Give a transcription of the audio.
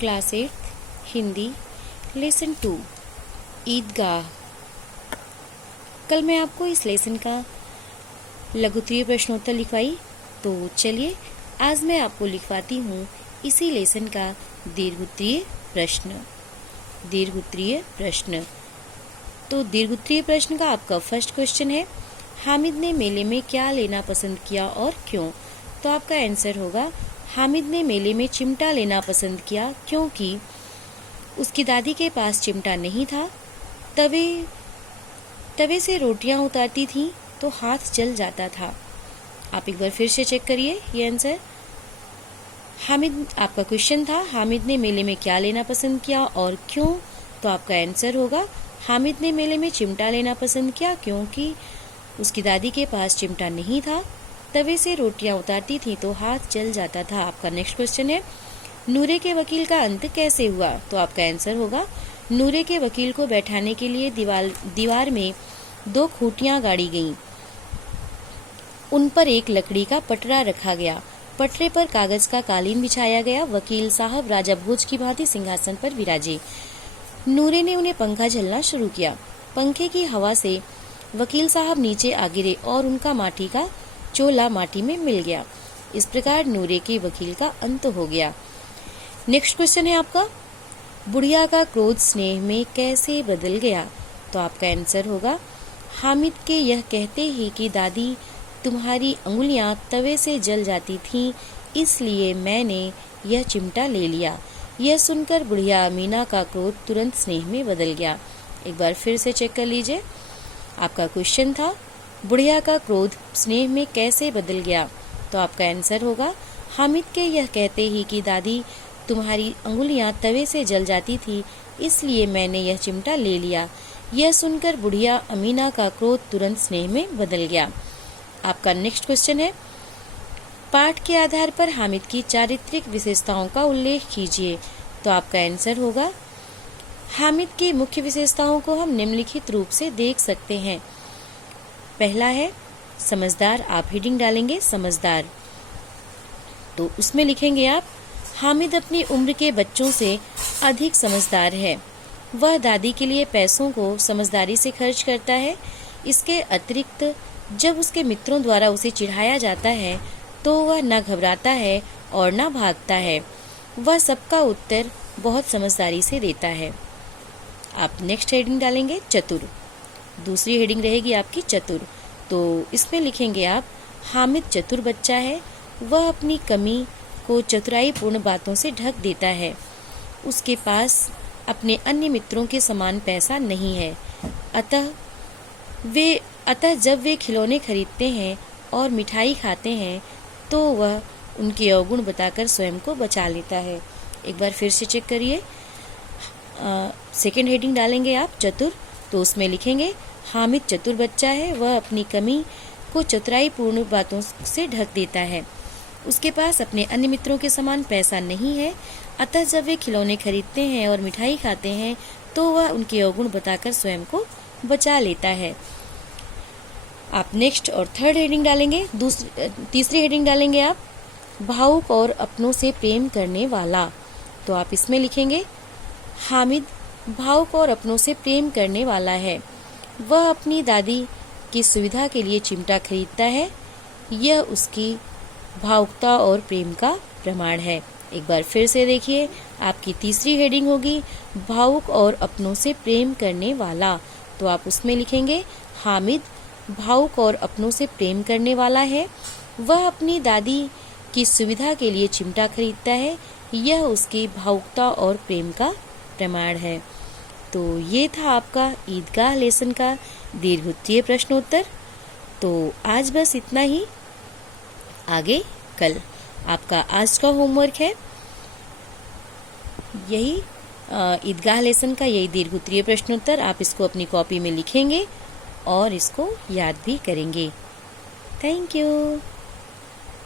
Class 8 Hindi lesson 2 ईदगाह। कल मैं आपको इस लेसन का लघुत्तरीय प्रश्नोत्तर लिखवाई, तो चलिए आज मैं आपको लिखवाती हूँ इसी लेसन का दीर्घोत्तरीय प्रश्न। तो दीर्घोत्तरीय प्रश्न का आपका फर्स्ट क्वेश्चन है, हामिद ने मेले में क्या लेना पसंद किया और क्यों? तो आपका आंसर होगा, हामिद ने मेले में चिमटा लेना पसंद किया क्योंकि उसकी दादी के पास चिमटा नहीं था। तवे से रोटियां उतारती थी तो हाथ जल जाता था। आप एक बार फिर से चेक करिए ये आंसर। आपका क्वेश्चन था, हामिद ने मेले में क्या लेना पसंद किया और क्यों? तो आपका आंसर होगा, हामिद ने मेले में चिमटा लेना पसंद किया क्योंकि उसकी दादी के पास चिमटा नहीं था। तवे से रोटियां उतारती थी तो हाथ जल जाता था। आपका नेक्स्ट क्वेश्चन है, नूरे के वकील का अंत कैसे हुआ? तो आपका आंसर होगा, नूरे के वकील को बैठाने के लिए दीवार में 2 खूंटियां गाड़ी गईं। उन पर एक लकड़ी का पटरा रखा गया। पटरे पर कागज का कालीन बिछाया गया। वकील साहब राजा भोज की भांति सिंहासन पर विराजे। नूरे ने उन्हें पंखा झलना शुरू किया। पंखे की हवा से वकील साहब नीचे आ गिरे और उनका माटी का चोला माटी में मिल गया। इस प्रकार नूरे के वकील का अंत हो गया। नेक्स्ट क्वेश्चन है आपका, बुढ़िया का क्रोध स्नेह में कैसे बदल गया? तो आपका आंसर होगा, हामिद के यह कहते ही कि दादी तुम्हारी अंगुलियां तवे से जल जाती थीं, इसलिए मैंने यह चिमटा ले लिया। यह सुनकर बुढ़िया अमीना का क्रोध तुरंत स्नेह में बदल गया। एक बार फिर से चेक कर लीजिए। आपका क्वेश्चन था, बुढ़िया का क्रोध स्नेह में कैसे बदल गया? तो आपका आंसर होगा, हामिद के यह कहते ही कि दादी तुम्हारी अंगुलियां तवे से जल जाती थी, इसलिए मैंने यह चिमटा ले लिया। यह सुनकर बुढ़िया अमीना का क्रोध तुरंत स्नेह में बदल गया। आपका नेक्स्ट क्वेश्चन है, पाठ के आधार पर हामिद की चारित्रिक विशेषताओं का उल्लेख कीजिए। तो आपका आंसर होगा, हामिद की मुख्य विशेषताओं को हम निम्नलिखित रूप से देख सकते हैं। पहला है समझदार। आप हेडिंग डालेंगे समझदार, तो उसमें लिखेंगे आप, हामिद अपनी उम्र के बच्चों से अधिक समझदार है। वह दादी के लिए पैसों को समझदारी से खर्च करता है। इसके अतिरिक्त जब उसके मित्रों द्वारा उसे चिढ़ाया जाता है तो वह न घबराता है और न भागता है। वह सबका उत्तर बहुत समझदारी से देता है। आप नेक्स्ट हेडिंग डालेंगे चतुर। दूसरी हेडिंग रहेगी आपकी चतुर, तो इसमें लिखेंगे आप, हामिद चतुर बच्चा है। वह अपनी कमी को चतुराई पूर्ण बातों से ढक देता है। उसके पास अपने अन्य मित्रों के समान पैसा नहीं है, अतः जब वे खिलौने खरीदते हैं और मिठाई खाते हैं तो वह उनके अवगुण बताकर स्वयं को बचा लेता है। एक बार फिर से चेक करिए। सेकंड हेडिंग डालेंगे आप चतुर, तो उसमें लिखेंगे, हामिद चतुर बच्चा है। वह अपनी कमी को चतुराई पूर्ण बातों से ढक देता है। उसके पास अपने अन्य मित्रों के समान पैसा नहीं है, अतः जब वे खिलौने खरीदते हैं और मिठाई खाते हैं तो वह उनके अवगुण बताकर स्वयं को बचा लेता है। आप नेक्स्ट और थर्ड हेडिंग डालेंगे। तीसरी हेडिंग डालेंगे आप, भावुक और अपनों से प्रेम करने वाला। तो आप इसमें लिखेंगे, हामिद भावुक और अपनों से प्रेम करने वाला है। वह अपनी दादी की सुविधा के लिए चिमटा खरीदता है। यह उसकी भावुकता और प्रेम का प्रमाण है। एक बार फिर से देखिए, आपकी तीसरी हेडिंग होगी, भावुक और अपनों से प्रेम करने वाला। तो आप उसमें लिखेंगे, हामिद भावुक और अपनों से प्रेम करने वाला है। वह अपनी दादी की सुविधा के लिए चिमटा खरीदता है। यह उसकी भावुकता और प्रेम का प्रमाण है। तो ये था आपका ईदगाह लेसन का दीर्घोत्तरीय प्रश्नोत्तर। तो आज बस इतना ही। आगे कल आपका आज का होमवर्क है यही ईदगाह लेसन का यही दीर्घोत्तरीय प्रश्नोत्तर। आप इसको अपनी कॉपी में लिखेंगे और इसको याद भी करेंगे। Thank you.